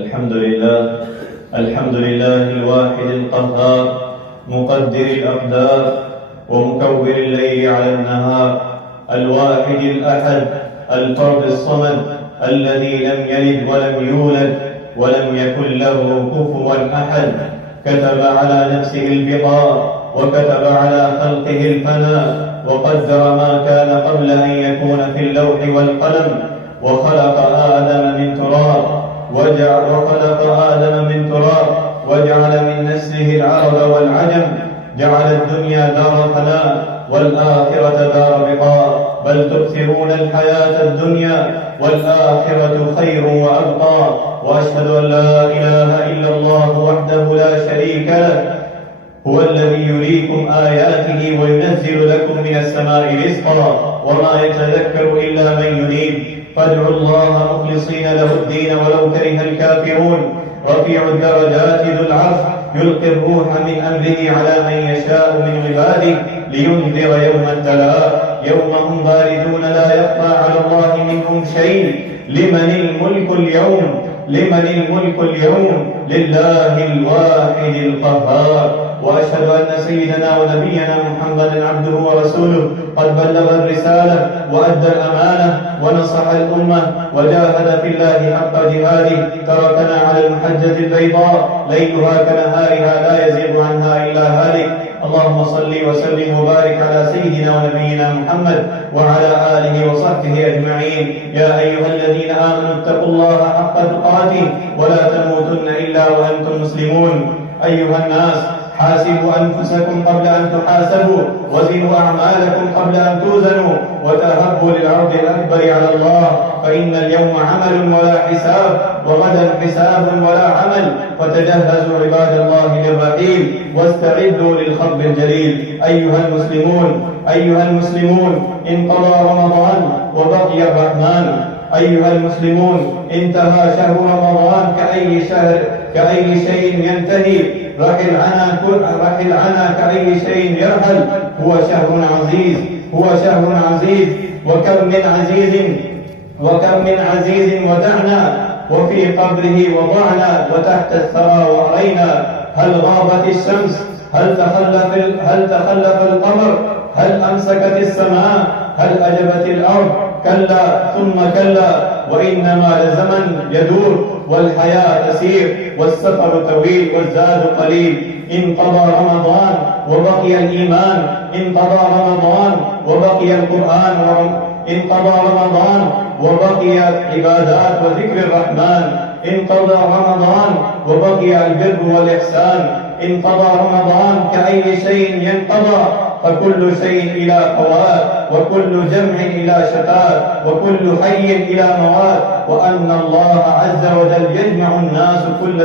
الحمد لله الواحد القهار، مقدر الأقدار ومكور الليل على النهار، الواحد الأحد الفرد الصمد الذي لم يلد ولم يولد ولم يكن له كفوا أحد. كتب على نفسه البقاء وكتب على خلقه الفناء وقدر ما كان قبل أن يكون في اللوح والقلم، وخلق آدم من تراب وجعل من نسله العرب والعجم، جعل الدنيا دار فناء والآخرة دار بقاء، بل تؤثرون الحياة الدنيا والآخرة خير وأبقى. وأشهد أن لا إله إلا الله وحده لا شريك له، هو الذي يريكم آياته وينزل لكم من السماء رزقا وما يتذكر إلا من ينيب، فادعوا الله مخلصين له الدين ولو كره الكافرون. رفيع الدرجات ذو العرش يلقي الروح من أمره على من يشاء من عباده لينذر يوم التلاق، يوم هم باردون لا يخفى على الله منهم شيء. لمن الملك اليوم؟ لله الواحد القهار. وأشهد أن سيدنا ونبينا محمدا عبده ورسوله قد بلغ الرسالة وأدى الأمانة ونصح الأمة وجاهد في الله حق جهاده، تركنا على المحجة البيضاء ليلها كنهارها لا يزيغ عنها إلا هالك. اللهم صل وسلم وبارك على سيدنا ونبينا محمد وعلى آله وصحبه أجمعين. يا أيها الذين آمنوا اتقوا الله حق تقاته ولا تموتن إلا وأنتم مسلمون. أيها الناس، حاسبوا أنفسكم قبل أن تحاسبوا، وزنوا أعمالكم قبل أن توزنوا، وتهبوا للعرض الأكبر على الله، فإن اليوم عمل ولا حساب، وغدا حساب ولا عمل. فتجهزوا عباد الله للرحيل، واستعدوا للخطب الجليل. أيها المسلمون، انقضى رمضان وبقي الرحمن. أيها المسلمون، انتهى شهر رمضان كأي شيء ينتهي، رحل عنا كأي شيء يرحل. هو شهر عزيز، وكم من عزيز ودعنا، وفي قبره وضعنا، وتحت الثرى وأرينا. هل غابت الشمس؟ هل تخلف القمر؟ هل أمسكت السماء؟ هل أجبت الأرض؟ كلا ثم كلا، وإنما لزمن يدور، والحياة تسير، والسفر طويل، والزاد قليل. انقضى رمضان وبقي الإيمان، انقضى رمضان وبقي القرآن، انقضى رمضان وبقي عبادات وذكر الرحمن، انقضى رمضان وبقي البر والإحسان. انقضى رمضان كأي شيء ينقضى، فكل شيء إلى فوات، وكل جمع إلى شتات، وكل حي إلى موات. وأن الله عز وجل يجمع الناس كل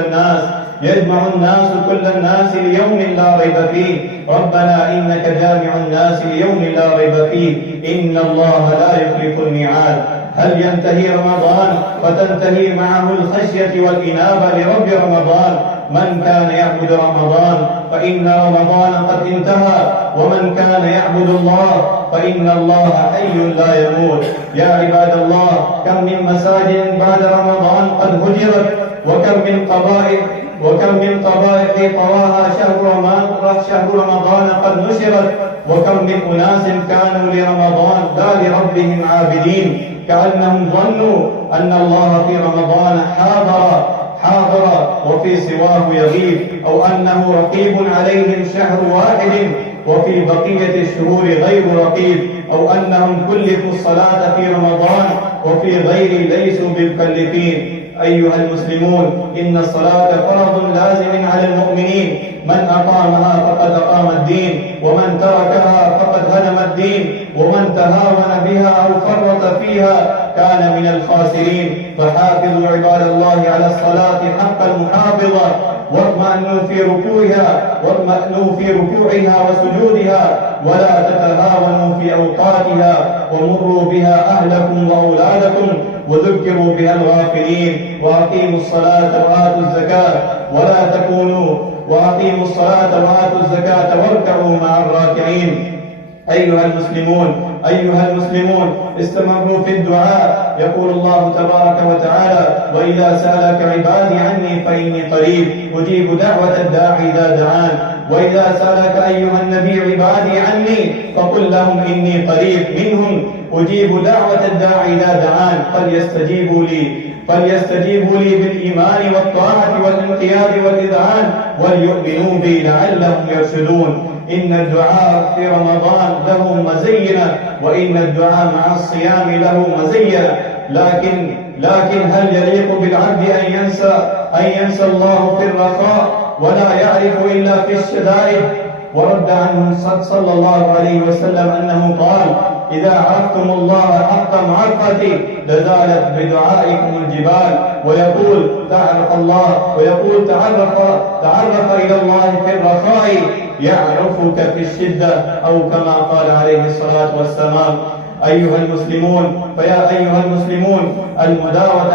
الناس ليوم لا ريب فيه. ربنا إنك جامع الناس ليوم لا ريب فيه، إن الله لا يخلف الميعاد. هل ينتهي رمضان فتنتهي معه الخشية والإنابة لرب رمضان؟ من كان يعبد رمضان فإن رمضان قد انتهى، ومن كان يعبد الله فإن الله حي لا يموت. يا عباد الله، كم من مساجد بعد رمضان قد هجرت، وكم من قبائح طواها شهر رمضان قد نشرت، وكم من أناس كانوا لرمضان لا لربهم عابدين، كأنهم ظنوا أن الله في رمضان حاضر وفي سواه يغيب، أو أنه رقيب عليهم شهر واحد وفي بقية الشهور غير رقيب، أو أنهم كلفوا الصلاة في رمضان وفي غير ليسوا بمكلفين. أيها المسلمون، إن الصلاة فرض لازم على المؤمنين، من أقامها فقد أقام الدين، ومن تركها فقد هدم الدين، ومن تهاون بها أو فرط فيها كان من الخاسرين. فحافظوا عباد الله على الصلاة حق المحافظة، واطمئنوا في ركوعها وسجودها، ولا تتهاونوا في أوقاتها، ومروا بها أهلكم وأولادكم، وذكروا بها الغافلين. وأقيموا الصلاة وآتوا الزكاة واركعوا مع الراكعين. أيها المسلمون، استمروا في الدعاء. يقول الله تبارك وتعالى: وإذا سألك عبادي عني فإني قريب أجيب دعوة الداعي إذا دعان. وإذا سألك أيها النبي عبادي عني فقل لهم إني قريب منهم أجيب دعوة الداعي إذا دعان فليستجيبوا لي بالإيمان والطاعة والانقياد والإذعان وليؤمنوا بي لعلهم يرشدون. إن الدعاء في رمضان له مزية وإن الدعاء مع الصيام له مزية، لكن هل يليق بالعبد أن ينسى الله في الرخاء ولا يعرف إلا في الشدائد؟ ورد عنه صلى الله عليه وسلم أنه قال: إذا عرفتم الله حق معرفته لزالت بدعائكم الجبال. ويقول تعرف إلى الله في الرخاء يعرفك في الشدة، أو كما قال عليه الصلاة والسلام. أيها المسلمون المداومة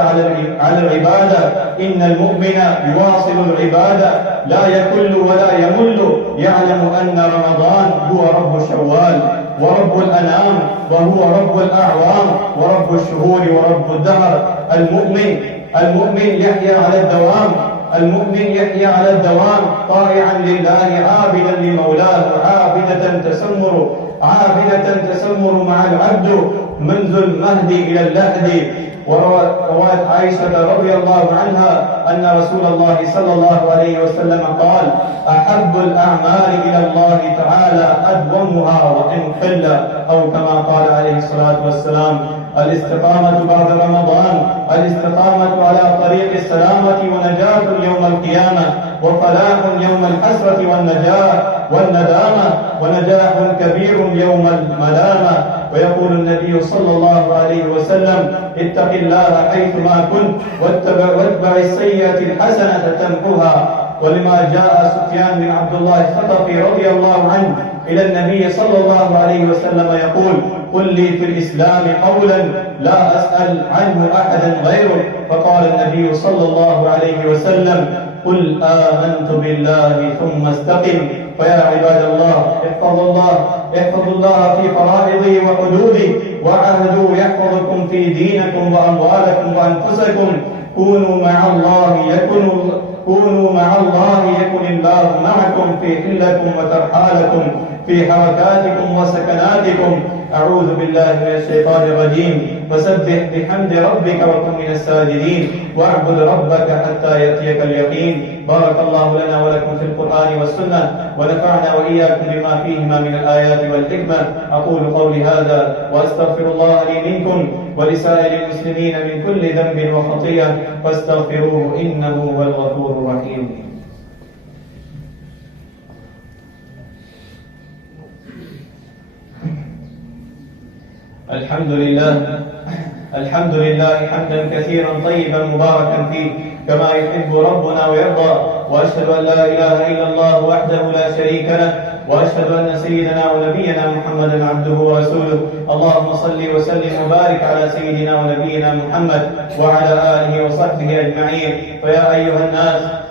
على العبادة. إن المؤمن يواصل العبادة لا يكل ولا يمل، يعلم أن رمضان هو رب شوال ورب الأنام وهو رب الأعوام ورب الشهور ورب الدهر. المؤمن يحيا على الدوام طائعا لله عابدا لمولاه عابدة تسمر مع العبد منذ المهد إلى اللحد. وروت عائشة رضي الله عنها أن رسول الله صلى الله عليه وسلم قال: أحب الأعمال إلى الله تعالى أدومها وإن قل، أو كما قال عليه الصلاة والسلام. الاستقامة بعد رمضان، الاستقامة على طريق السلامة ونجاة يوم القيامة، وفلاح يوم الحسرة والندامة، ونجاح كبير يوم الملامة. ويقول النبي صلى الله عليه وسلم: اتق الله حيثما كنت واتبع السيئة الحسنة تمحها. ولما جاء سفيان بن عبد الله الثقفي رضي الله عنه إلى النبي صلى الله عليه وسلم يقول: قل لي في الإسلام قولا لا أسأل عنه أحدا غيره. فقال النبي صلى الله عليه وسلم: قل آمنت بالله ثم استقم. فيا عباد الله، احفظوا الله في فرائضه وحدوده، وعهدوا يحفظكم في دينكم وأموالكم وأنفسكم. كونوا مع الله يكن الله معكم في حلكم وترحالكم، في حركاتكم وسكناتكم. أعوذ بالله من الشيطان الرجيم. فسبح بحمد ربك وكن من الساجدين، واعبد ربك حتى يأتيك اليقين. بارك الله لنا ولكم في القرآن والسنة، ونفعنا وإياكم بما فيهما من الآيات والحكمة. أقول قولي هذا وأستغفر الله لي منكم ولسائر المسلمين من كل ذنب وخطيئة، فاستغفروه إنه هو الغفور الرحيم. الحمد لله حمدا كثيرا طيبا مباركا فيه كما يحب ربنا ويرضى. وأشهد أن لا إله إلا الله وحده لا شريك له، وأشهد أن سيدنا ونبينا محمدا عبده ورسوله. اللهم صل وسلم وبارك على سيدنا ونبينا محمد وعلى آله وصحبه أجمعين.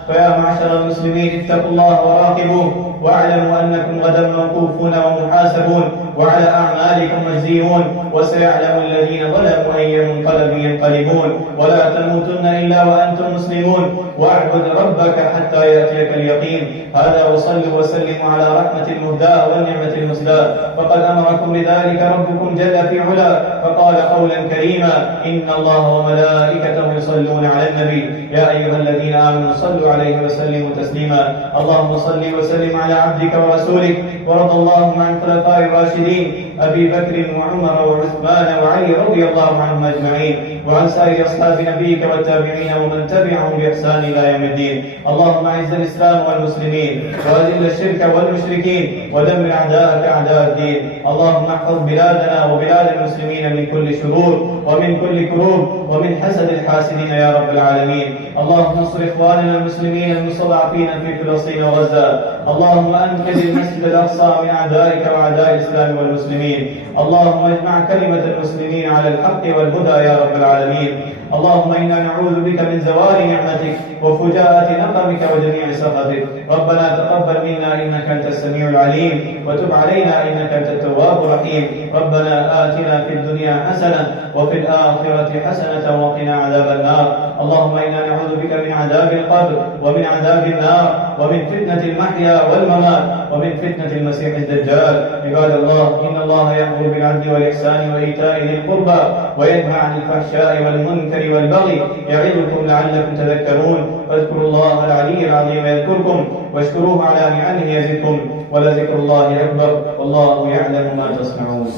فيا معشر المسلمين، اتقوا الله وراقبوه، واعلموا أنكم غدا موقوفون ومحاسبون، وعلى أعمالكم مجزيون، وسيعلم الذين ظلموا أي منقلب ينقلبون. ولا تموتن إلا وأنتم مسلمون، واعبد ربك حتى يأتيك اليقين. هذا وصلوا وسلموا على رحمة المهداة والنعمة المسداة، فقد أمركم بذلك ربكم جل في علا، فقال قولا كريما: إن الله وملائكته يصلون على النبي يا أيها الذين آمنوا صلوا عليه وسلموا تسليما. اللهم صل وسلم على عبدك ورسولك. ورضى اللهم عن خلفاء الراشدين أبي بكر وعمر وعثمان وعلي رضي الله عنهم أجمعين، وعن سائر أصحاب نبيك والتابعين ومن تبعهم بإحسان إلى يوم الدين. اللهم أعز الإسلام والمسلمين، وأذل الشرك والمشركين، ودمر أعداءك أعداء الدين. اللهم احفظ بلادنا وبلاد المسلمين من كل شرور ومن كل كروب ومن حسد الحاسدين يا رب العالمين. اللهم انصر إخواننا المسلمين المستضعفين في فلسطين وغزة. اللهم أنقذ المسجد الأقصى من أعدائك وأعداء الإسلام والمسلمين. اللهم اجمع كلمة المسلمين على الحق والهدى يا رب العالمين. اللهم إنا نعوذ بك من زوال نعمتك وفجور وفجاءة نقمك وجميع سخطك. ربنا تقبل منا إنك أنت السميع العليم، وتب علينا إنك أنت التواب الرحيم. ربنا آتنا في الدنيا حسنة وفي الآخرة حسنة وقنا عذاب النار. اللهم إنا نعوذ بك من عذاب القبر ومن عذاب النار ومن فتنة المحيا والممات ومن فتنة المسيح الدجال. عباد الله، إن الله يأمر بالعدل والإحسان وإيتاء ذي القربى وينهى عن الفحشاء والمنكر والبغي يعظكم لعلكم تذكرون. واذكروا الله العلي العظيم يذكركم واشكروه على نعمه يزدكم ولذكر الله أكبر والله يعلم ما تصنعون.